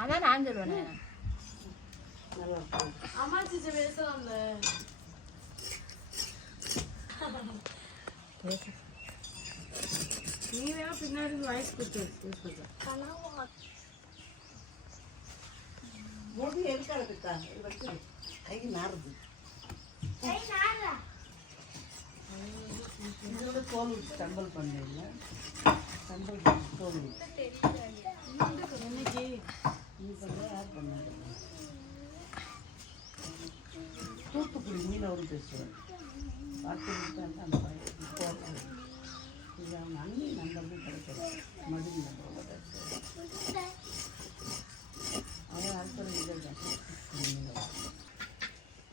அதான் நான் சொல்லுவேன். அம்மா சிச்சி பேசலாம்ல. நீ வேணா பின்னாடி வாய்ஸ் கொடுத்து முடி எடுக்காதுக்கா வச்சு கை நாறுது. இதோட தோல் சம்பல் பண்ணல சம்பல் தோல் இன்னைக்கு நீ பண்ண யார் பண்ணாங்க? தூத்துக்குடி மீனவரும் பேசுவேன். பார்த்து அந்த பையன் இது அவங்க அண்ணி நம்பரும் கிடைக்கிறது மடி நம்பரோட பேசுவேன். அவன் அடுத்த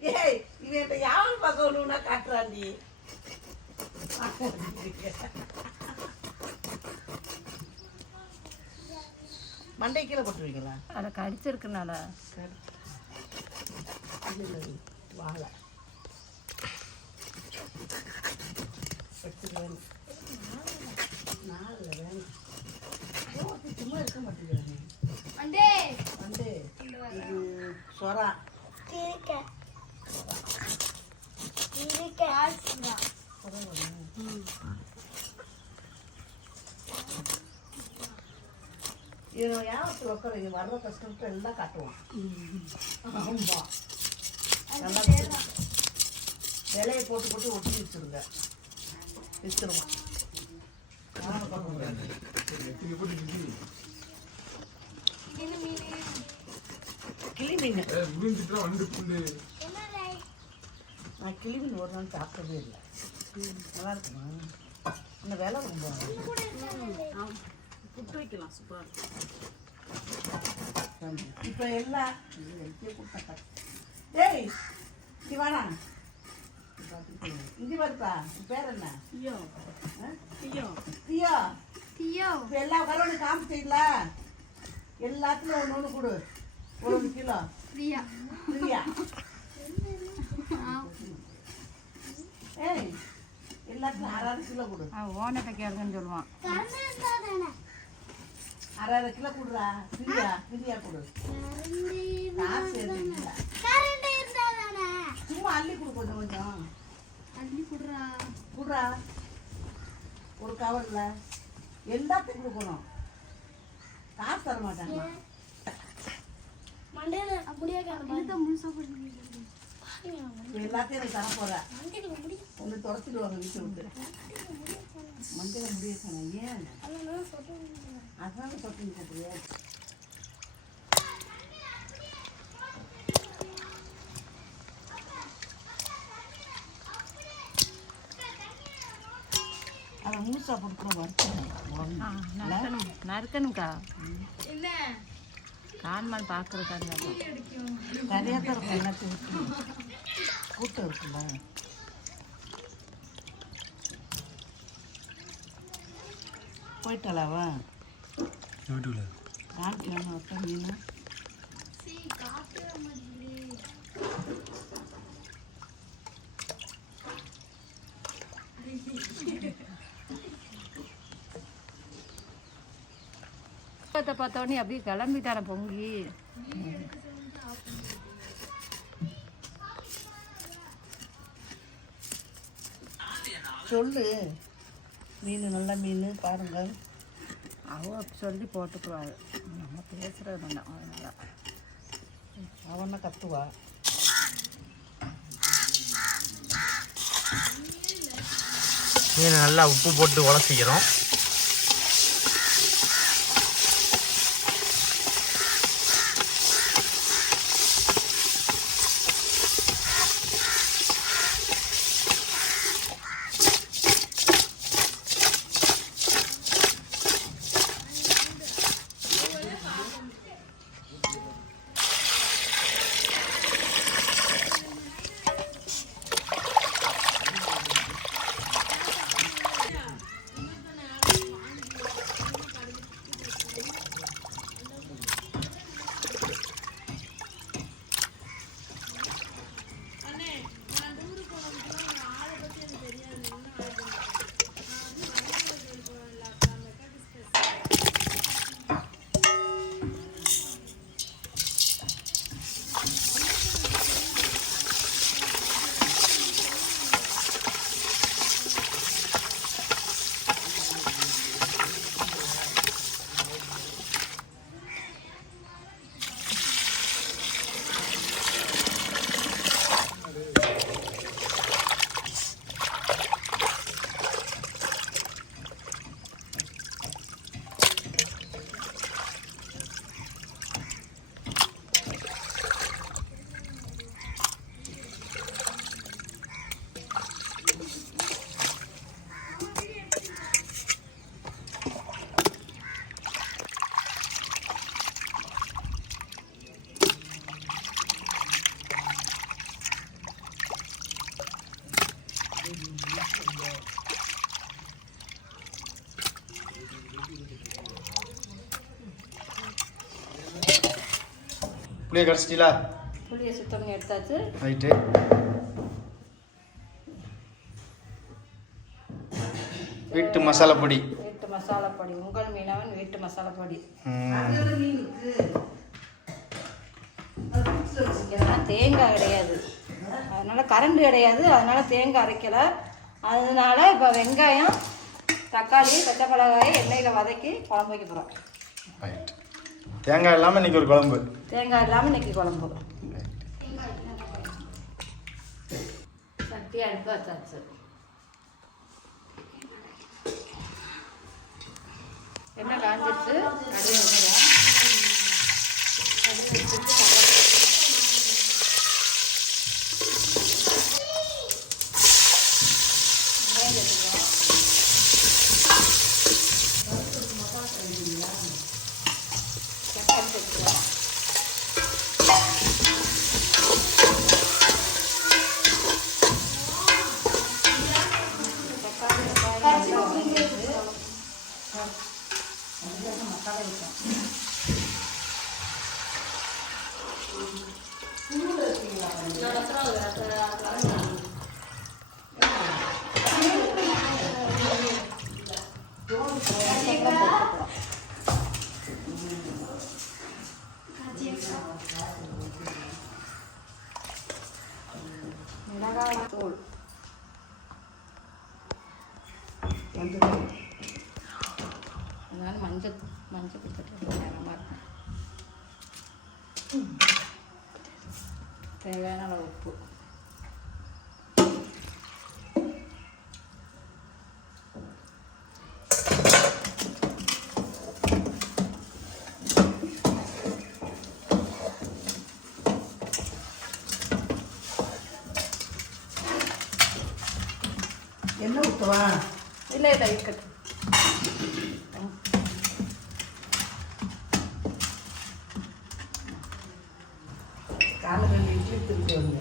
ஏய் இவன் யாரும் பார்க்கணும்னா காட்டுறாண்டி. மண்டை கீழே போட்டுருவீங்களா? அதை கடிச்சிருக்குனால வாழை வேணும். நாளில் வேணும். சும்மா இருக்க மாட்டேங்கிறாங்க. வந்து இது சொரா இவன் யாவத்தில் உட்கார இவன் வர்ற கஷ்டத்தை எல்லாம் காட்டுவான். ஆமா நல்லா விலையை போட்டு போட்டு ஒட்டி வச்சுருங்க வித்துருவான். கிளி மீன் நான் கிளி மீன் ஒரு நாள் சாப்பிட்டதே இல்லை. நல்லா இருக்குமா? இந்த விலை ரொம்ப புட்டு வைக்கலாம். சூப்பராக இருக்கும். இப்போ எல்லாம் ஏய் நீ வாடா இஞ்சி வருப்பா. பேர் என்ன? ஐயோ ஐயோ தியோ தியோ. இப்போ எல்லா கருவனும் காமிச்சிங்களா? எல்லாத்துலையும் ஒன்று ஒன்று கொடு. ஒரு கிலோ பிரியா பிரியா. ஏய் எல்லாத்துலையும் அரை கிலோ கொடு. ஓனட்ட கேளுங்கன்னு சொல்லுவான். அரை கிலோ கொடுறா. பிரியா பிரியா கொடு. காசு இல்லை சும்மா அள்ளி கொடு. கொஞ்சம் கொஞ்சம் அள்ளி குடுறா குடுறா. ஒரு கவரில் எல்லாத்தையும் கொடுக்கணும். காசு தர மாட்டாங்க. எல்லாத்தையும் எனக்கு தர போகிறேன். ஒன்று துரத்திடுவாங்க வீட்டை விட்டு. மண்டையில் முடிய ஏன் அதனால சொட்டு கூப்பிடுறியா? அதை முழுசா போட்டு கூட வறுக்கணும். நறுக்கணும்க்கா. கான்மால் பார்க்குறதுக்காக நிறையா தான் இருக்கும். எல்லாத்தையும் கூட்டம் இருக்குல்ல. போயிட்டாளாவா யூடியூப்ல காமிக்கலாம் அப்பா மீன். பார்த்தோன்னே அப்படியே கிளம்பிட்டான பொங்கி. சொல்லு மீன் நல்ல மீன் பாருங்க. அவ சொல்லி போட்டுக்குவாள். நம்ம பேசுறது வேண்டாம். அதனால அவனை கத்துவா. மீன் நல்லா உப்பு போட்டு உலசிக்கிறோம். புளியை கரைச்சிட்டீங்களா? புளியை சுத்தம் பண்ணி எடுத்தாச்சு. ரைட்டு. வீட்டு மசாலா பொடி. வீட்டு மசாலா பொடி, உங்கள் மீனவன் வீட்டு மசாலா பொடி. இதெல்லாம் தேங்காய் கிடையாது, அதனால கரண்ட் கிடையாது, அதனால தேங்காய் அரைக்கலை. அதனால இப்போ வெங்காயம், தக்காளி, பச்சை மிளகாயை எண்ணெயில் வதக்கி குழம்பு வைக்க போகிறோம். ரைட். தேங்காய் இல்லாமல் இன்னைக்கு ஒரு குழம்பு. தேங்காய் இல்லாமல் இன்னைக்கு குழம்பு. சட்டி அடுப்பு வச்சாச்சு. எண்ணெய் காஞ்சிச்சு. கடுகு வைக்கிறோம். கடுகு வச்சுட்டு வெங்காயம் சேர்த்துக்கிறோம். தக்காளி சேர்த்துக்கிறோம். தக்காளி வெங்காயம் மசாலா வைக்கும். மிளகாய்த்தூள், அதனால மஞ்சள் கொடுத்துட்டு நேரமாக இருக்கும். தேவையான அளவு உப்பு. என்ன ஊற்றுவா? இல்லை இதை இருக்கட்டும். காலை 2 இட்லி திருப்பி வந்து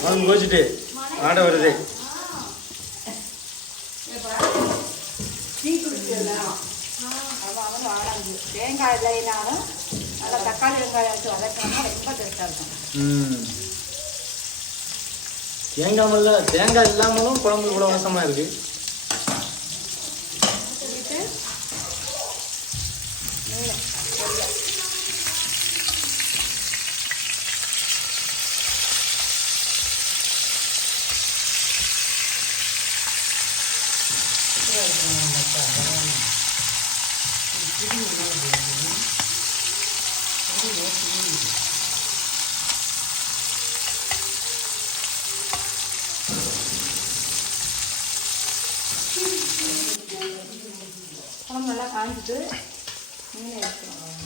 குழம்பு வச்சுட்டு ஆடை வருது. டீ குடிக்கலாம். அவனும் ஆடாது. தேங்காய் இல்லைனாலும் நல்லா தக்காளி வெங்காயம் வச்சு வதக்கினோம்னா ரொம்ப டேஸ்ட்டாக இருக்கும். தேங்காய் இல்லாமலும் குழம்பு இவ்வளோ வாசமாக இருக்கு. குழம்பு நல்லா காஞ்சிட்டு மீனை எடுத்துக்கணும்.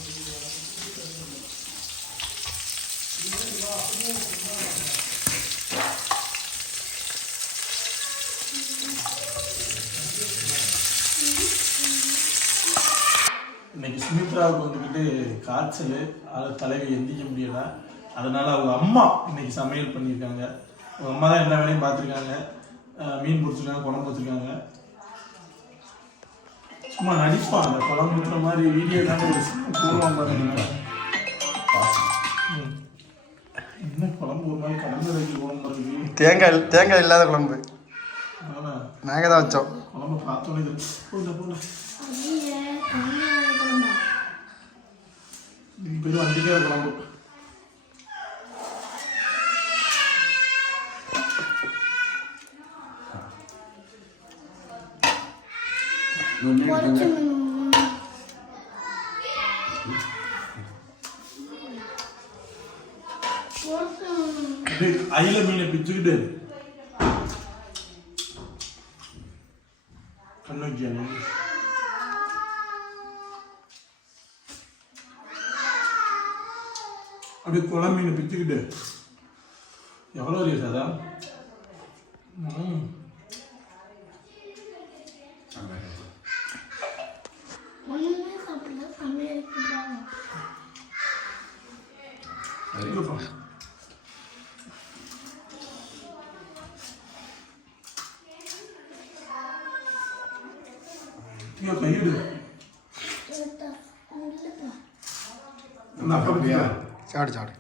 இன்னைக்கு சுமித்ராவுக்கு வந்துக்கிட்டு காய்ச்சல், அதை தலைவி எந்திக்க முடியல. அதனால அவங்க அம்மா இன்னைக்கு சமையல் பண்ணியிருக்காங்க. அவங்க அம்மா தான் எல்லா வேலையும் பார்த்துருக்காங்க. மீன் பிடிச்சிருக்காங்க, குழம்பு வச்சுருக்காங்க. சும்மா நடிப்பான் அந்த குழம்பு ஊற்றுற மாதிரி வீடியோ தான் ஒரு போடுவான் பாருங்க. என்ன குழம்பு ஒரு மாதிரி கடந்து வைக்க குழம்பு இருக்கு. தேங்காய் இல்லாத குழம்பு நாங்கள் தான் வச்சோம். குழம்பு பார்த்தோன்னே போல போல பேரும் வண்டிக்கார குழம்பு. அயில மீனை பிச்சுக்கிட்டு கண்ணு அப்படியே குழம்பு பிச்சுக்கிட்டு எவ்வளோ இருக்கு சாதா? ஒண்ணுமே சாப்பிடல சமையல் கையிடு சாடு சாடு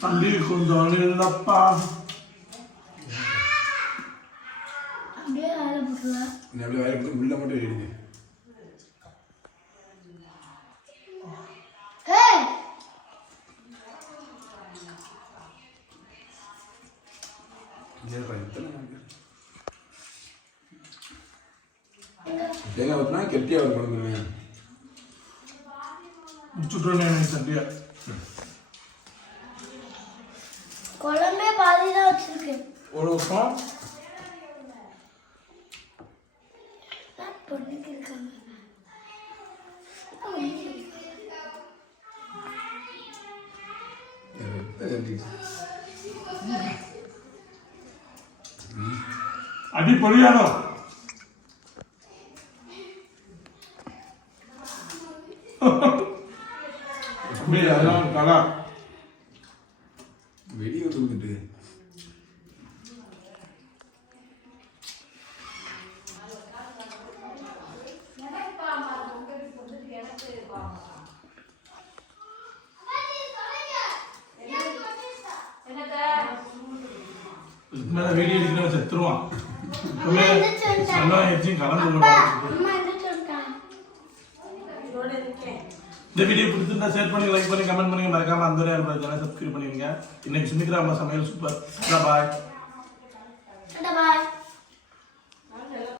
தள்ளி கொஞ்சம் இல்லப்பா. அப்படியே வேலை போட்டுருவா அப்படியே வேலை போட்டு உள்ள மட்டும் எழுதி தேங்காய் ஊற்றினா கெட்டியாக ஒரு குழம்புங்க முடிச்சுட்டோன்னு சட்டியா குழம்பே பாதி தான் வச்சிருக்கேன் ஒரு வருஷம் பொண்ணுக்கு இருக்காங்க அடி பொழியானோ அப்படியே அதெல்லாம் கலா வெளியே தூக்கிட்டு மேல வீடியோ எடுக்கிற செத்துருவான் எல்லாம் எச்சும் கலந்து போடுவாங்க. அம்மா என்ன சொல்லிட்டாங்க இந்த வீடியோ பிடிச்சிருந்தா ஷேர் பண்ணி லைக் பண்ணி கமெண்ட் பண்ணி மறக்காம அந்த சேனல் சப்ஸ்கிரைப் பண்ணிருங்க. இன்னைக்கு சுமித்ரா அம்மா சமையல் சூப்பர். பாய். பாய்